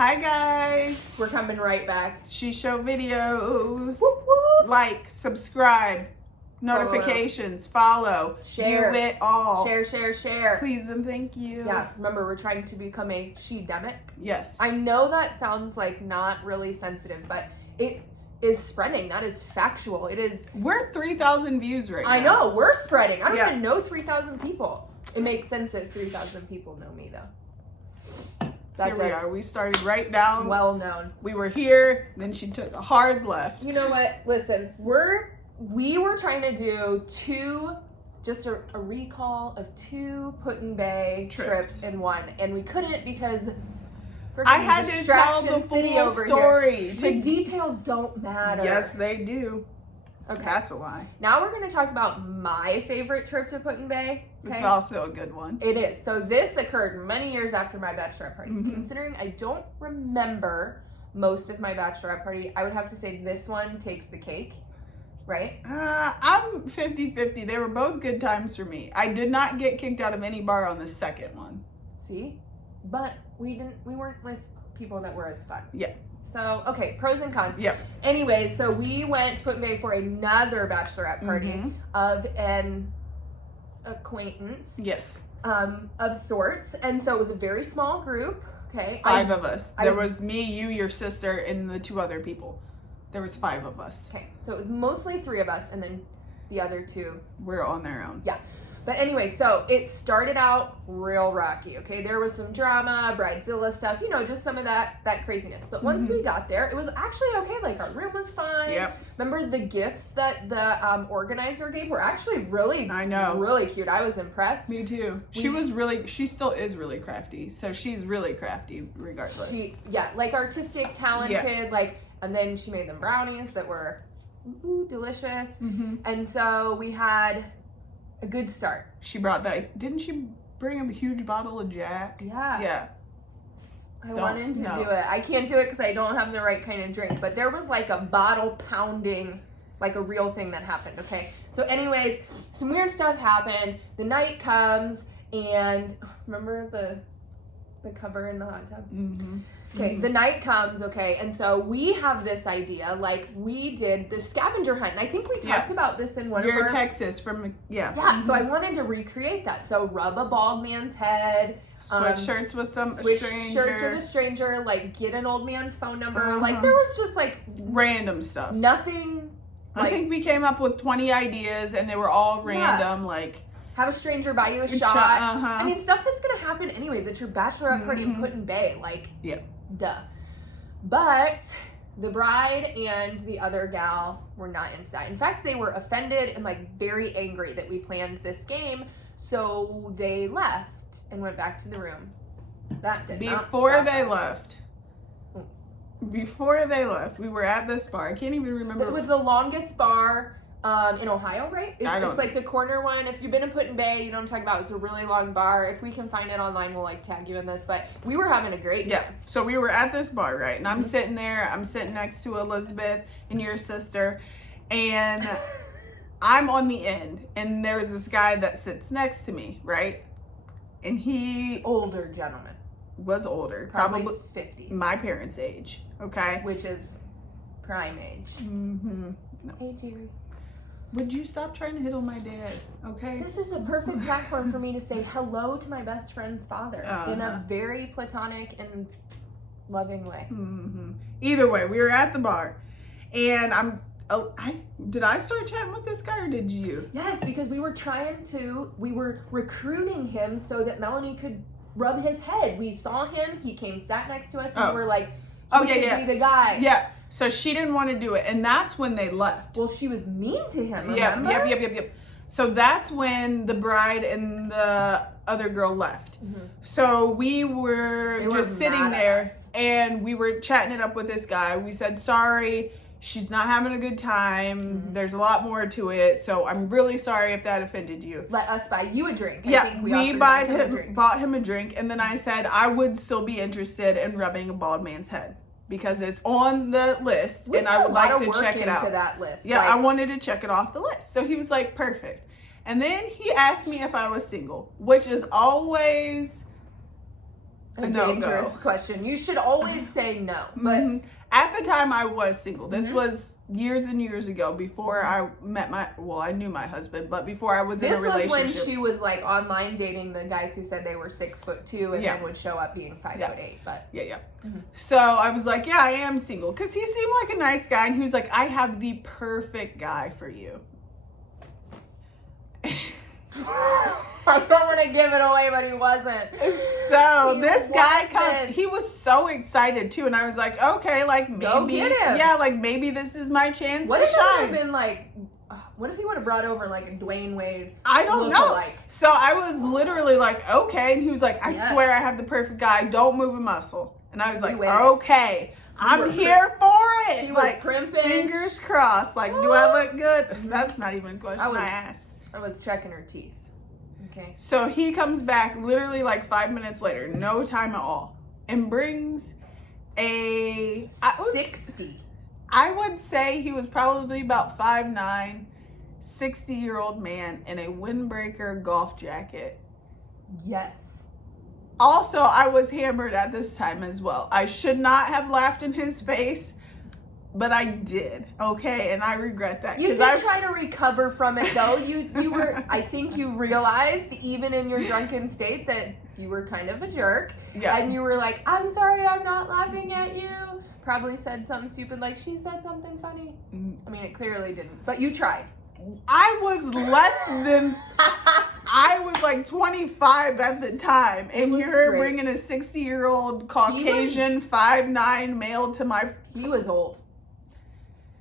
Hi guys, We're coming right back. She Show videos. Whoop, whoop. Like, subscribe, notifications, follow, Share. do it all. Share. Please and thank you. Yeah, remember we're trying to become a she-demic. Yes. I know that sounds like not really sensitive, but it is spreading. That is factual. It is. We're 3,000 views right now. I know, we're spreading. I don't Yeah. even know 3,000 people. It makes sense that 3,000 people know me though. Here we are. We started right down. Well known. We were here, then she took a hard left. You know what? Listen, we were trying to do a recall of 2 Put-in-Bay trips in one, and we couldn't because I had to tell the full story. The details don't matter. Yes, they do. Okay. That's a lie. Now we're going to talk about my favorite trip to Put-in-Bay. Okay? It's also a good one. It is. So this occurred many years after my bachelorette party. Mm-hmm. Considering I don't remember most of my bachelorette party, I would have to say this one takes the cake, right? I'm 50-50. They were both good times for me. I did not get kicked out of any bar on the second one. See? But we weren't with people that were as fun. Yeah. So, okay, pros and cons. Yep. Anyways, so we went to Put-in-Bay for another bachelorette party Mm-hmm. of an acquaintance. Yes. Of sorts. And so it was a very small group. Okay. 5 of us. There was me, you, your sister, and the 2 other people. There was 5 of us. Okay. So it was mostly 3 of us, and then the other 2. We're on their own. Yeah. But anyway, so it started out real rocky, okay? There was some drama, bridezilla stuff, just some of that craziness. But once we got there, it was actually okay. Like, our room was fine. Yep. Remember the gifts that the organizer gave were actually really, I know, really cute. I was impressed. Me too. She still is really crafty. So she's really crafty regardless. Like artistic, talented, and then she made them brownies that were delicious. Mm-hmm. And so we had a good start. She brought that. Didn't she bring a huge bottle of Jack? Yeah. Yeah. I wanted to do it. I can't do it because I don't have the right kind of drink. But there was like a bottle pounding, like a real thing that happened, okay? So anyways, some weird stuff happened. The night comes and remember the cover in the hot tub? Mm-hmm. Okay, the night comes, okay, and so we have this idea, like we did the scavenger hunt, and I think we talked about this in one of our... Texas from, Yeah, so I wanted to recreate that. So rub a bald man's head. Switch shirts with a stranger, like get an old man's phone number. Like there was just like... random stuff. Nothing... I think we came up with 20 ideas, and they were all random, like... Have a stranger buy you a shot. I mean, stuff that's going to happen anyways. It's your bachelorette party in Put-in-Bay. Like, duh. But the bride and the other gal were not into that. In fact, they were offended and, like, very angry that we planned this game. So they left and went back to the room. That did not stop us. Before they left, we were at this bar. I can't even remember. It was the longest bar in Ohio, right? It's like the corner one. If you've been in Put-in-Bay, you know what I'm talking about. It's a really long bar. If we can find it online, we'll like tag you in this. But we were having a great time. Yeah. So we were at this bar, right? And I'm sitting there. I'm sitting next to Elizabeth and your sister. And I'm on the end. And there's this guy that sits next to me, right? And he... Older gentleman. Was older. Probably 50s. My parents' age. Okay? Which is prime age. Mm-hmm. No. Hey, Jerry. Would you stop trying to hit on my dad, okay? This is a perfect platform for me to say hello to my best friend's father in a very platonic and loving way. Mm-hmm. Either way, we were at the bar, and did I start chatting with this guy, or did you? Yes, because we were recruiting him so that Melanie could rub his head. We saw him, he came, sat next to us, and we were like, he could be the guy. Yeah. So she didn't want to do it, and that's when they left. Well, she was mean to him, remember? Yep. So that's when the bride and the other girl left. Mm-hmm. So we were just sitting there, and we were chatting it up with this guy. We said, sorry, she's not having a good time. Mm-hmm. There's a lot more to it, so I'm really sorry if that offended you. Let us buy you a drink. Yeah, I think we bought him a drink, and then I said I would still be interested in rubbing a bald man's head. Because it's on the list, and I would like to check it out. That list. Yeah, I wanted to check it off the list. So he was like, perfect. And then he asked me if I was single, which is always a dangerous question. You should always say no. But at the time, I was single. This was years and years ago, before I met I knew my husband, but before I was in a relationship. This was when she was like online dating the guys who said they were 6'2" and then would show up being 5'8". But So I was like, I am single, because he seemed like a nice guy, and he was like, I have the perfect guy for you. I don't want to give it away, but he wasn't. So this guy he was so excited too, and I was like, okay, like maybe, go get him. Yeah, like maybe this is my chance what to if shine. It would have been like, what if he would have brought over like a Dwayne Wade? I don't know. So I was literally like, okay, and he was like, I swear I have the perfect guy. Don't move a muscle. And I was like, okay, I'm here for it. She like, was primping. Fingers crossed. Like, do I look good? That's not even a question I asked. I was checking her teeth. Okay. So he comes back literally like 5 minutes later, no time at all, and brings a 60. I would say he was probably about 5'9", 60-year-old man in a windbreaker golf jacket. Yes. Also, I was hammered at this time as well. I should not have laughed in his face, but I did, okay, and I regret that. You did try to recover from it, though. You were, I think you realized, even in your drunken state, that you were kind of a jerk. Yeah. And you were like, I'm sorry, I'm not laughing at you. Probably said something stupid like, she said something funny. I mean, it clearly didn't, but you tried. I was less than, I was like 25 at the time, and you're bringing a 60-year-old Caucasian 5'9" male to my... He was old.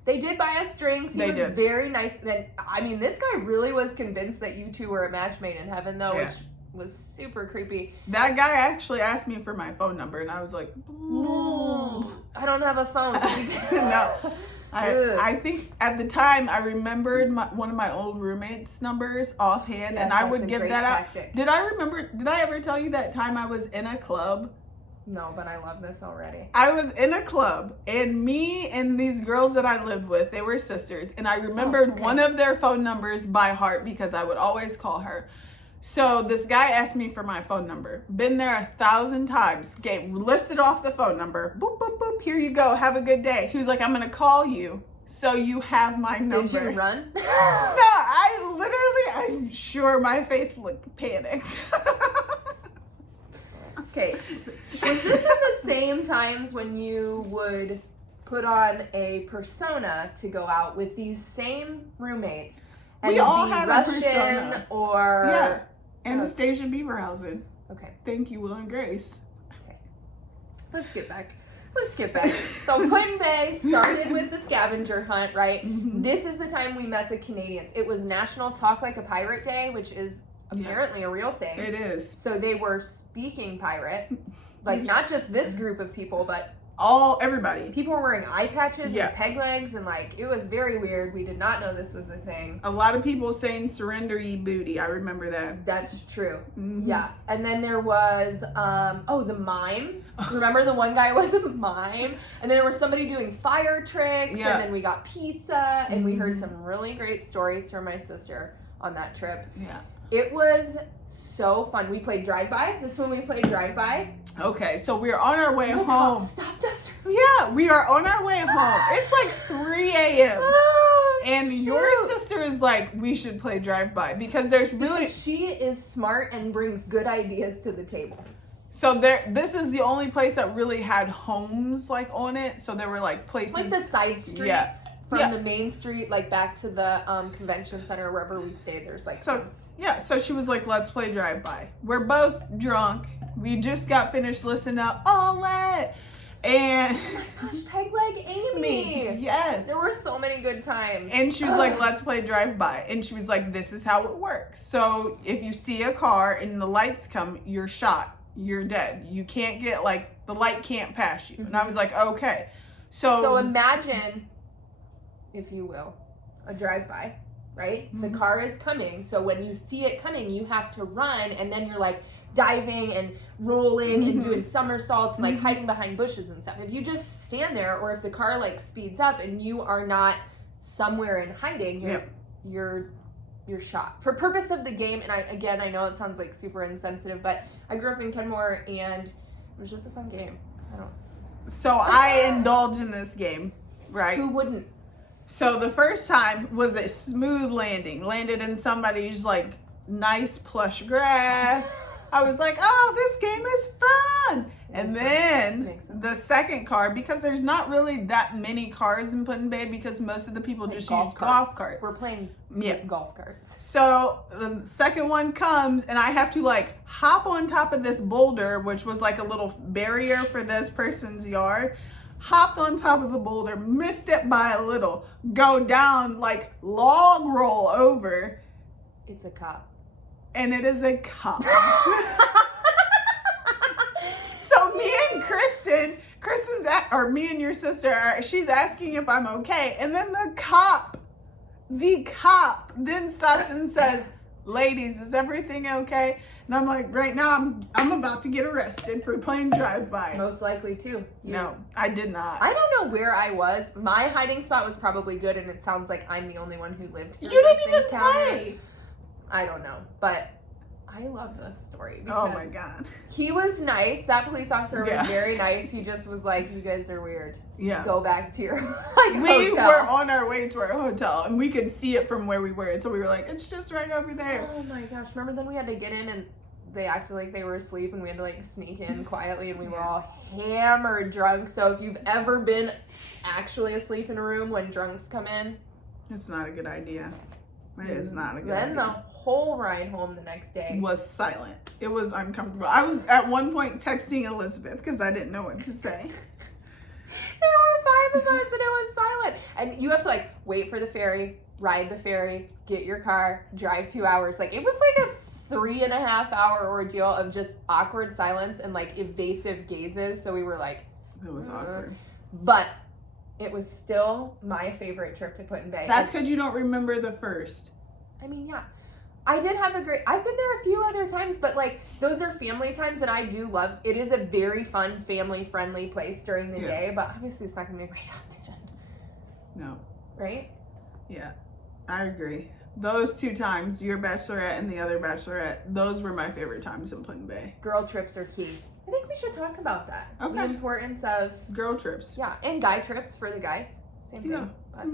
They did buy us drinks. He was very nice. Then, I mean, this guy really was convinced that you two were a match made in heaven, though, which was super creepy. That guy actually asked me for my phone number, and I was like, I don't have a phone. No. I think at the time I remembered one of my old roommates' numbers offhand, and I would give that out. Did I ever tell you that time I was in a club? No, but I love this already. I was in a club, and me and these girls that I lived with, they were sisters, and I remembered one of their phone numbers by heart because I would always call her. So this guy asked me for my phone number. Been there 1,000 times. Listed off the phone number. Boop, boop, boop. Here you go. Have a good day. He was like, I'm going to call you so you have my number. Did you run? No, I'm sure my face looked panicked. Okay, was this in the same times when you would put on a persona to go out with these same roommates? And we all had Russian a persona. Or Anastasia Beaverhausen. Okay. Thank you, Will and Grace. Okay. Let's get back. So Put-in Bay started with the scavenger hunt, right? This is the time we met the Canadians. It was National Talk Like a Pirate Day, which is apparently a real thing. It is. So they were speaking pirate, like not just this group of people, but everybody. People were wearing eye patches and peg legs, and like it was very weird. We did not know this was a thing. A lot of people saying "surrender ye booty." I remember that. That's true. Yeah, and then there was the mime. Remember the one guy was a mime, and then there was somebody doing fire tricks, and then we got pizza, and we heard some really great stories from my sister on that trip. Yeah. It was so fun. We played drive-by. This is when we played drive-by. Okay, so we're on our way home. Cop stopped us. Yeah, we are on our way home. It's like 3 a.m. And your sister is like, we should play drive-by because she is smart and brings good ideas to the table. So this is the only place that really had homes like on it. So there were like places like the side streets from the main street, like back to the convention center, wherever we stayed. There's like so she was like, let's play drive-by. We're both drunk. We just got finished listening to All That. And oh my gosh, Peg Leg Amy. Yes. There were so many good times. And she was like, let's play drive-by. And she was like, this is how it works. So if you see a car and the lights come, you're shot. You're dead. You can't get the light can't pass you. And I was like, okay. So imagine, if you will, a drive-by. Right? The car is coming. So when you see it coming, you have to run. And then you're like diving and rolling and doing somersaults and like hiding behind bushes and stuff. If you just stand there, or if the car like speeds up and you are not somewhere in hiding, you're shot. For purpose of the game, and I know it sounds like super insensitive, but I grew up in Kenmore, and It was just a fun game. So I indulge in this game, right? Who wouldn't? So the first time was a smooth landing. Landed in somebody's like nice plush grass. I was like, oh, this game is fun. And then the second car, because there's not really that many cars in Put in Bay because most of the people just use golf carts. We're playing golf carts. So the second one comes and I have to like hop on top of this boulder, which was like a little barrier for this person's yard. Hopped on top of the boulder, missed it by a little, go down, like log roll over. It's a cop. And it is a cop. So me and Kristen's or me and your sister, she's asking if I'm okay. And then the cop then stops and says, ladies, is everything okay? And I'm like, right now I'm about to get arrested for playing drive-by. Most likely too. No, I did not. I don't know where I was. My hiding spot was probably good, and it sounds like I'm the only one who lived through You this didn't even encounter. play. I don't know, but I love this story because Oh my God. he was nice. That police officer was very nice. He just was like, you guys are weird. Yeah. Go back to your We hotel. were on our way to our hotel and we could see it from where we were. So we were like, it's just right over there. Oh my gosh. Remember then we had to get in and they acted like they were asleep and we had to like sneak in quietly and we were all hammered drunk. So if you've ever been actually asleep in a room when drunks come in, it's not a good idea. It is not a good then idea. the whole ride home the next day was silent. It was uncomfortable. I was at one point texting Elizabeth because I didn't know what to say. There were 5 of us and it was silent. And you have to like wait for the ferry, ride the ferry, get your car, drive 2 hours. Like it was like a 3.5 hour ordeal of just awkward silence and like evasive gazes. So we were like, it was awkward. But it was still my favorite trip to Put in Bay. That's because you don't remember the first. I mean, yeah. I did have I've been there a few other times, but like those are family times and I do love, it is a very fun family friendly place during the day, but obviously it's not gonna make my top 10. No. Right? Yeah, I agree. Those 2 times, your bachelorette and the other bachelorette, those were my favorite times in Put in Bay. Girl trips are key. I think we should talk about that. Okay. The importance of girl trips. Yeah, and guy trips for the guys. Same thing. Yeah. But,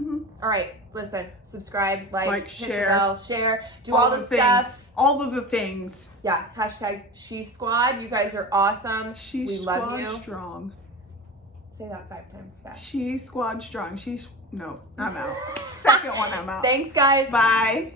all right, listen, subscribe, like hit share, the bell, share, do all the things. stuff. All of the things. Yeah, hashtag She Squad. You guys are awesome. We love you. Strong. Say that 5 times fast. She Squad strong. No, I'm out. Second one, I'm out. Thanks, guys. Bye.